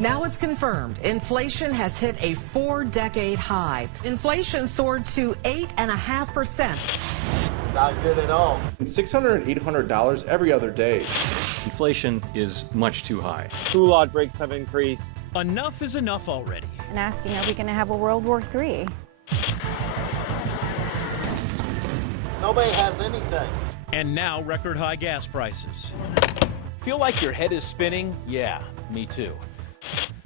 Now it's confirmed. Inflation has hit a 4-decade high. Inflation soared to 8.5%. Not good at all. $600 and $800 every other day. Inflation is much too high. School outbreaks have increased. Enough is enough already. And asking, are we going to have a World War III? Nobody has anything. And now record high gas prices. Feel like your head is spinning? Yeah, me too.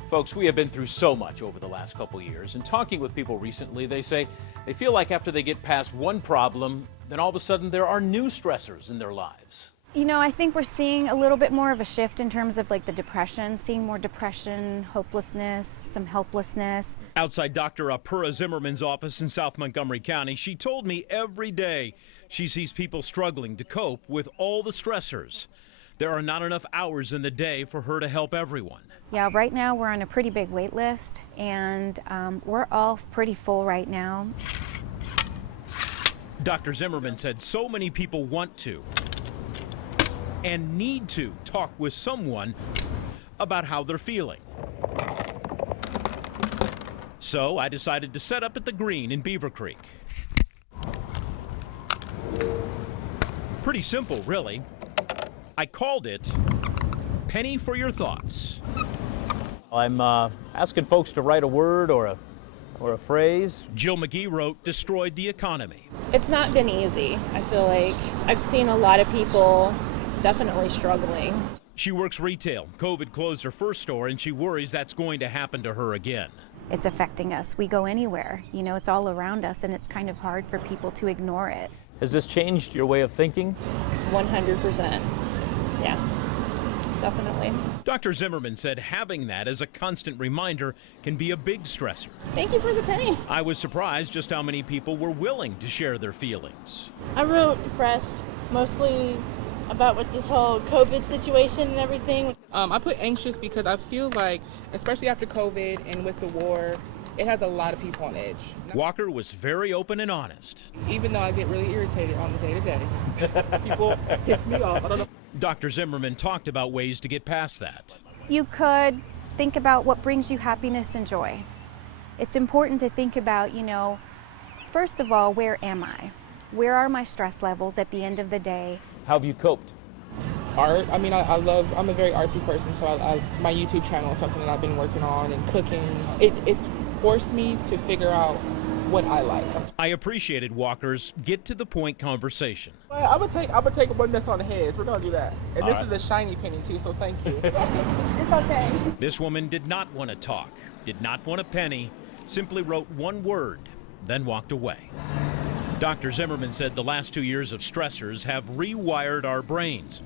Folks, we have been through so much over the last couple years, and talking with people recently, they say they feel like after they get past one problem, then all of a sudden there are new stressors in their lives. You know, I think we're seeing a little bit more of a shift in terms of like the depression, seeing more depression, hopelessness, some helplessness. Outside Dr. Apura Zimmerman's office in South Montgomery County, she told me every day she sees people struggling to cope with all the stressors. There are not enough hours in the day for her to help everyone. Yeah, right now we're on a pretty big wait list, and we're all pretty full right now. Dr. Zimmerman said so many people want to and need to talk with someone about how they're feeling. So I decided to set up at the Green in Beaver Creek. Pretty simple, really. I called it Penny for Your Thoughts. I'm asking folks to write a word or a phrase. Jill McGee wrote, destroyed the economy. It's not been easy. I feel like I've seen a lot of people definitely struggling. She works retail. COVID closed her first store, and she worries that's going to happen to her again. It's affecting us. We go anywhere. You know, it's all around us, and it's kind of hard for people to ignore it. Has this changed your way of thinking? 100%. Yeah, definitely. Dr. Zimmerman said having that as a constant reminder can be a big stressor. Thank you for the penny. I was surprised just how many people were willing to share their feelings. I wrote depressed, mostly about with this whole COVID situation and everything. I put anxious because I feel like, especially after COVID and with the war, it has a lot of people on edge. Walker was very open and honest. Even though I get really irritated on the day-to-day. People piss me off. I don't know. Dr. Zimmerman talked about ways to get past that. You could think about what brings you happiness and joy. It's important to think about, you know, first of all, where am I? Where are my stress levels at the end of the day? How have you coped? Art. I mean, I'm a very artsy person, so my YouTube channel is something that I've been working on, and cooking. It's forced me to figure out what I like. I appreciated Walker's get-to-the-point conversation. Well, I'm gonna take one that's on the heads. We're gonna do that. And All this right. is a shiny penny, too, so thank you. It's okay. This woman did not want to talk, did not want a penny, simply wrote one word, then walked away. Dr. Zimmerman said the last 2 years of stressors have rewired our brains.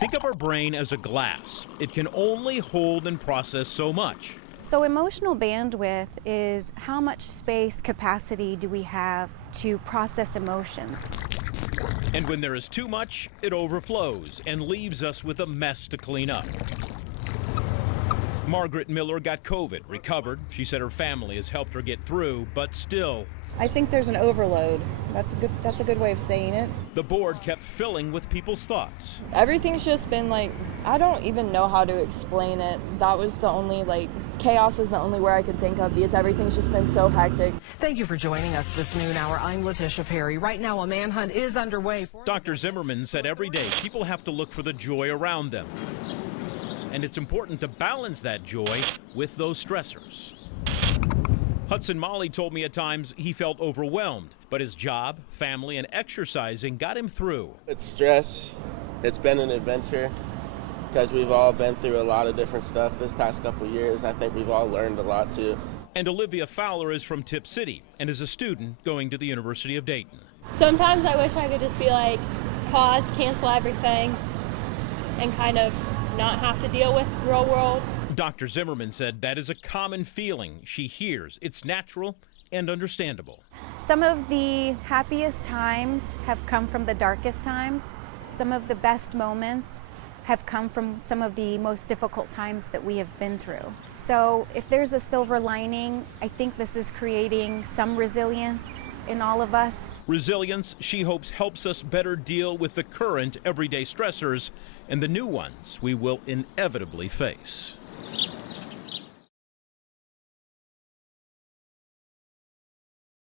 Think of our brain as a glass. It can only hold and process so much. So emotional bandwidth is how much space capacity do we have to process emotions. And when there is too much, it overflows and leaves us with a mess to clean up. Margaret Miller got COVID, recovered. She said her family has helped her get through, but still. I think there's an overload. That's a good way of saying it. The board kept filling with people's thoughts. Everything's just been like, I don't even know how to explain it. That was the only, chaos is the only word I could think of because everything's just been so hectic. Thank you for joining us this noon hour. I'm Letitia Perry. Right now, a manhunt is underway. Dr. Zimmerman said every day people have to look for the joy around them. And it's important to balance that joy with those stressors. Hudson Molly told me at times he felt overwhelmed, but his job, family, and exercising got him through. It's stress. It's been an adventure because we've all been through a lot of different stuff this past couple of years. I think we've all learned a lot too. And Olivia Fowler is from Tip City and is a student going to the University of Dayton. Sometimes I wish I could just be like, pause, cancel everything, and kind of not have to deal with real world. Dr. Zimmerman said that is a common feeling she hears. It's natural and understandable. Some of the happiest times have come from the darkest times. Some of the best moments have come from some of the most difficult times that we have been through. So if there's a silver lining, I think this is creating some resilience in all of us. Resilience, she hopes, helps us better deal with the current everyday stressors and the new ones we will inevitably face. it.